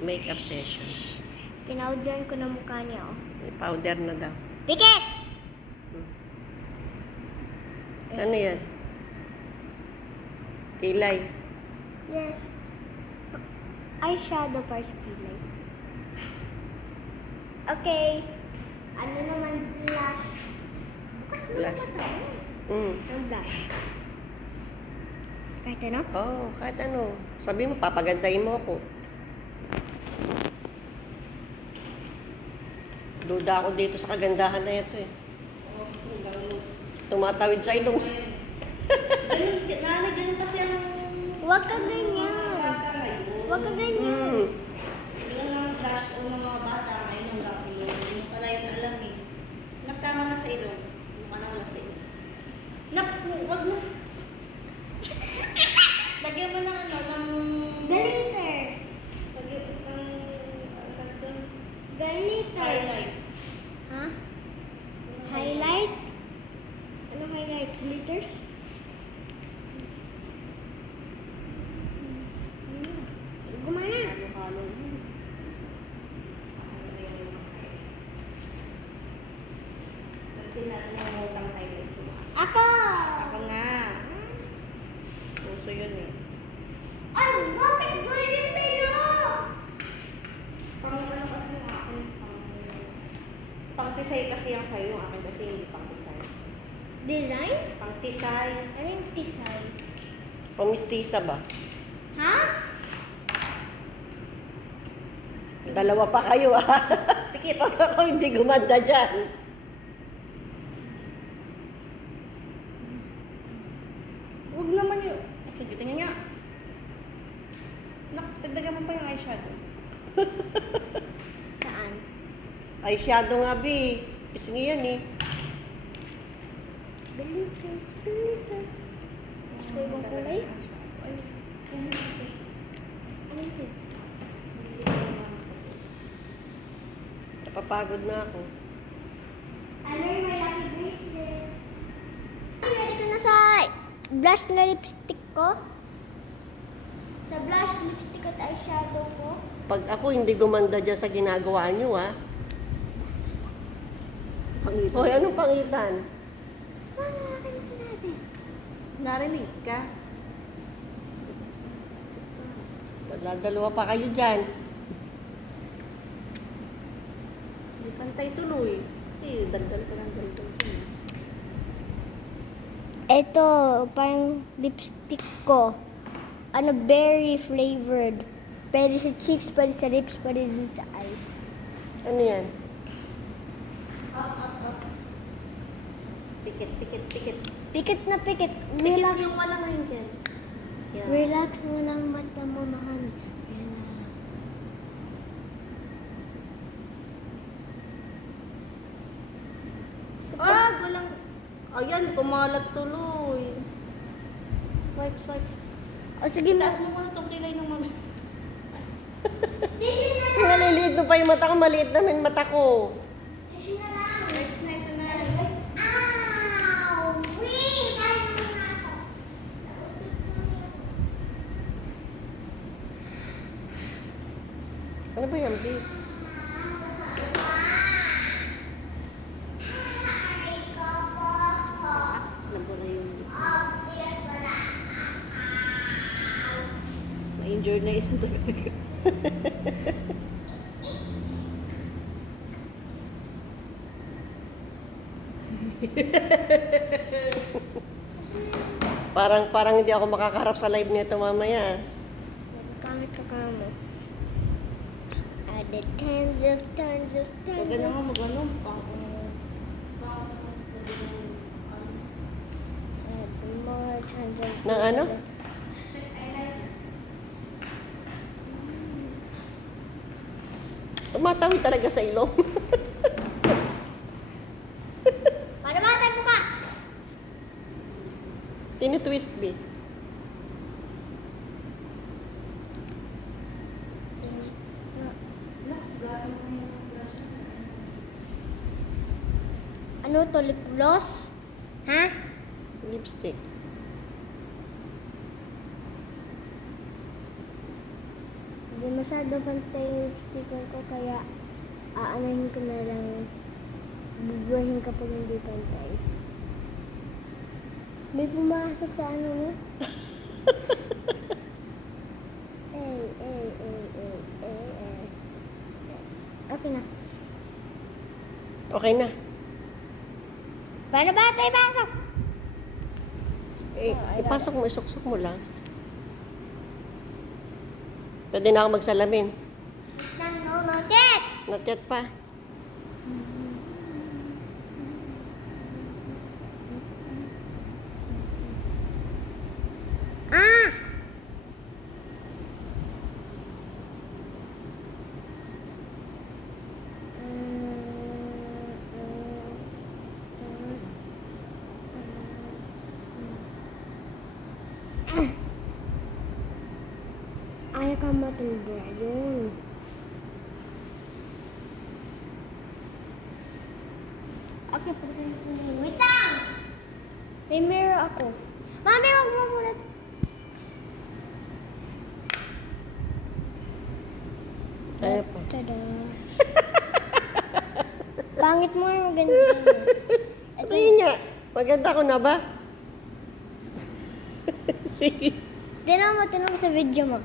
makeup session. Pinawdyan ko na mukha niya, oh. May powder na daw. Pikit! Ano yan? Kilay. Yes. Eyeshadow para sa kilay. Okay. Ano naman blush? Bukas mo Blush. naman tayo. Ang blush. Kahit ano? Oo, kahit ano. Sabi mo, papagandahin mo ako. Duda ako dito sa kagandahan na ito eh. Tumatawid sa ilong. Nanay, ganun kasi ang Huwag ka ganyan. bata ngayon. Huwag ka ganyan. Yun ang flash ko ng mga bata ngayon ang laki yun. Hindi pala yun alam eh. Nagtama na sa ilong. Mukha na wala sa ilong. Huwag na sa... Lagyan mo ng ano, ng... Glitters. Lagyan mo ng... Glitters. Highlight. Ha? Highlight? Ano highlight? Glitters? Gumana. Halo-halo yun. Lagyan natin yung utang highlight sa mukha. Ako! Ako nga. Puso yun eh. Ay, bakit ganyan sa'yo? Pang ano kasi yung akin, pang tisay kasi yung sa'yo, yung akin kasi hindi pang tisay. Design? Pang tisay. Ano yung tisay? Pamistisa ba? Ha? Dalawa pa kayo ah. Tikit ako hindi gumanda dyan. Huwag naman yun. Sige, tingnan nga. Dagdagan mo pa yung eyeshadow. Saan? Eyeshadow nga bi. Pisngi yan eh. Glitters, glitters. Gusto ko ibang kulay? Ano yun? Napapagod na ako. Ano yung may lucky bracelet? Ito na sa blush na lipstick ko. Sa blush, lipstick at eyeshadow ko. Pag ako hindi gumanda dyan sa ginagawa nyo ah. Hoy, anong pangitan? Paano akin na sinabi? Narinig ka? Dalawa pa kayo dyan. Hindi pantay tuloy. Kasi dagdal pa ng dagdal siya. Ito, parang lipstick ko. Ano, berry flavored. Pwede sa cheeks, pwede sa lips, pwede din sa eyes. Ano yan? Up. Pikit, pikit, pikit. Pikit na pikit. Pikit Relax. yung walang wrinkles. Yeah. Relax mo lang mata mo, mahal. Relax. Walang... Ayan, kumalat tuloy. Wipes. O sige, Itaas mo muna itong kilay ng mami. Naliliit mo pa yung mata ko, maliit naman mata ko. Wipes na ito na. Ow! Wait! Ayaw mo na ako. Ano ba yan, babe? Nabula yung... Ma-injured na isang talaga. parang hindi ako makakarap sa live nito mamaya. Kamit ka mo. Added tons of Huwag ka naman mag-ano. Add more tons of Ng ano? Tumatawid talaga sa ilong. Para ba tayo bukas? Tinitwist, be. Ano to? Lip gloss? Ha? Lipstick. Hindi mo masyado pantay yung lipstick ko, kaya aanahin ko na lang. Bubuhin kapag hindi pantay. May pumasok sa ano mo? Okay na. Okay na. Paano ba tayo pasok? Ipasok mo, isuksok mo lang. Pwede na ako magsalamin. No, not yet! Not yet pa. Ah! Ayaw ka matulog yun. Okay, pagkain ito na yun. Wait lang! May mirror ako. Mami, wag mo muna. Kaya pa. Tada! Pangit mo yung maganda. Ito Tingin niya. Maganda ko na ba? Sige. Tinan mo sa video mo.